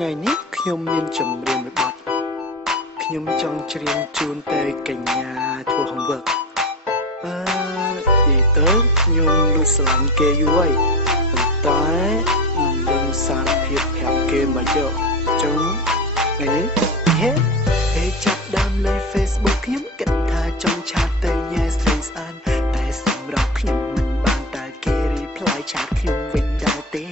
ថ្ងៃនេះខ្ញុំមានចម្រៀងមួយបទខ្ញុំចង់ច្រៀងជូនតែកញ្ញាធ្វើ homework និយាយទៅខ្ញុំលួចស្រឡាញ់គេយូរហើយប៉ុន្តែមិនដឹងសារភាពប្រាប់គេមកយកចឹងថ្ងៃនេះពេលចាប់ដើមលេង Facebook ខ្ញុំគិតថាចង់ឆាតទៅញ៉ែស្រីស្អាតតែសម្រាប់ខ្ញុំមិនបានតែគេ reply ឆាតខ្ញុំវិញដែរទេ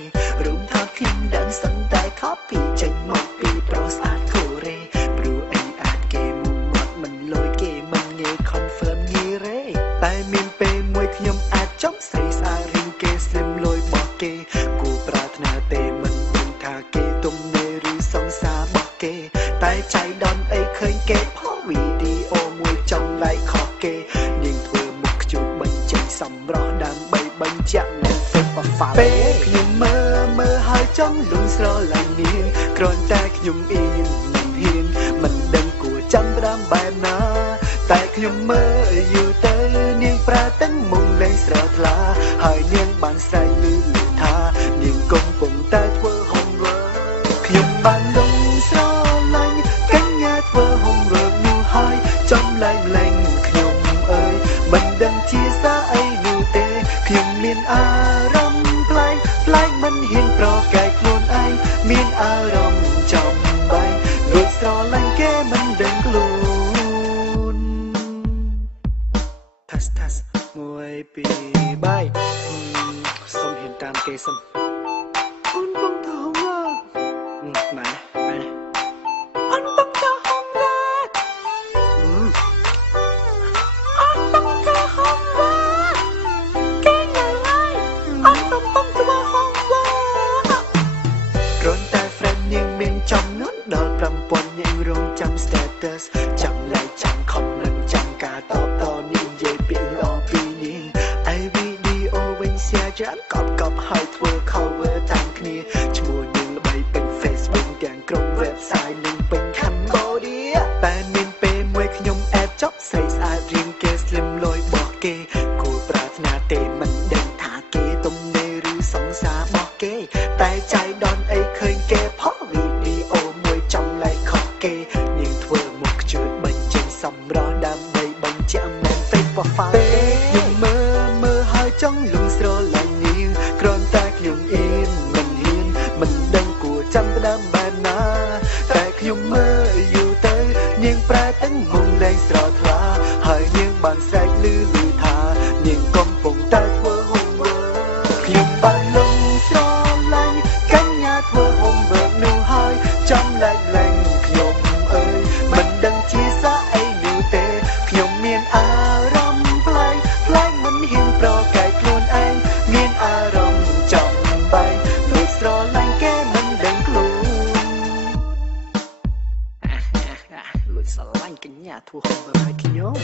រួមថតខ្ញុំដឹងសឹងតែ copy ចេញមកពីប្រុសស្អាតកូរ៉េព្រោះអីអាចគេមកមាត់មិនលយគេមិនងាយ confirm ញីរ៉េតែមានពេលមួយខ្ញុំអាចចង់ស្រីស្អាតរៀងគេ slim លយបោះគេគូប្រាថ្នាទេមិនដឹងថាគេទំនេរឬសង្សារបោះគេតែចៃដន្យអីឃើញគេផុសវីដេអូមួយចង់ like ខុសគេនាងធ្វើមុខខ្ជូតបញ្ចេញសម្រស់ដើម្បីបញ្ជាក់នៅ Facebook ពេលខ្ញុំមើលហើយចង់លួងស្រឡាញ់នាងគ្រាន់តែខ្ញុំអៀនមិនហ៊ានមិនដឹងគួរចាំផ្ដើមបែបណាតែខ្ញុំមើលយូរទៅនាងប្រើទាំងមុងលេងស្រថ្លាហើយនាងបានស្រែកឮថានាងកំពុងតែធ្វើ homework ខ្ញុំបានលងស្រឡាញ់កញ្ញាធ្វើ homework នោះហើយចំលែងលែងខ្ញុំអើយមិនដឹងជាសារអីនោះទេខ្ញុំមានអារម្មណ៍ប្លែកមិនហ៊ានប្រកែកខ្លួនឯងមានអារម្មណ៍ចំបែកលួចស្រឡាញ់គេមិនដឹងខ្លួនថាស1 2 3សុំហ៊ានតាមគេសុំអូនបងទៅ homework ម៉ែអូនបងទៅ homework អូនបងទៅ homework គេនៅហើយអូនបងទៅ homework គ្រាន់តែ friend នាងមានចំនួនដល់ 5000 នាងរងចាំ status ចាំ like ចាំ comment ចាំការតបតនាងនិយាយពាក្យល្អពីនាងឯវីដេអូវិញ share ច្រើនកប់ហើយធ្វើ cover តាមគ្នាឈ្មោះនាងល្បីពេញ Facebook ទាំងក្រុម website និងពេញ Cambodia តែមានពេលមួយខ្ញុំអេបចប់ស្រីស្អាតរៀងគេ slim លយបោះគេគួរប្រាថ្នាទេមិនដឹងថាគេទំនេរឬសង្សារបោះគេតែចៃដន្យអីឃើញគេផុសវីដេអូមួយចំ like ខុសគេនាងធ្វើមុខខ្ជិលបញ្ចេញសម្រស់ដើម្បីបញ្ជាក់មែន Facebook ខ្ញុំមើលហើយចង់លួងស្រឡាញ់នាងគ្រាន់តែខ្ញុំអៀនមិនហ៊ានមិនដឹងគួរចាំផ្ដើមបែបណាតែខ្ញុំមើលយូរទៅនាងប្រែទាំងមុងលែងស្រថ្លាហើយនាងបានស្រែកឮថានាងកំពុងតែធ្វើ homework ខ្ញុំបានលងស្រឡាញ់កញ្ញាធ្វើ homework នោះហើយចំលែងខ្ញុំអើយមិនដឹងជាសារអីនោះទេខ្ញុំមានអារម្មណ៍ប្លែកមិនហ៊ានប្រកែកខ្លួនឯងមានអារម្មណ៍ចំបែកលួចស្រឡាញ់គេមិនដឹងខ្លួនលួចស្រឡាញ់កញ្ញាធ្វើ homework ឲ្យខ្ញុំ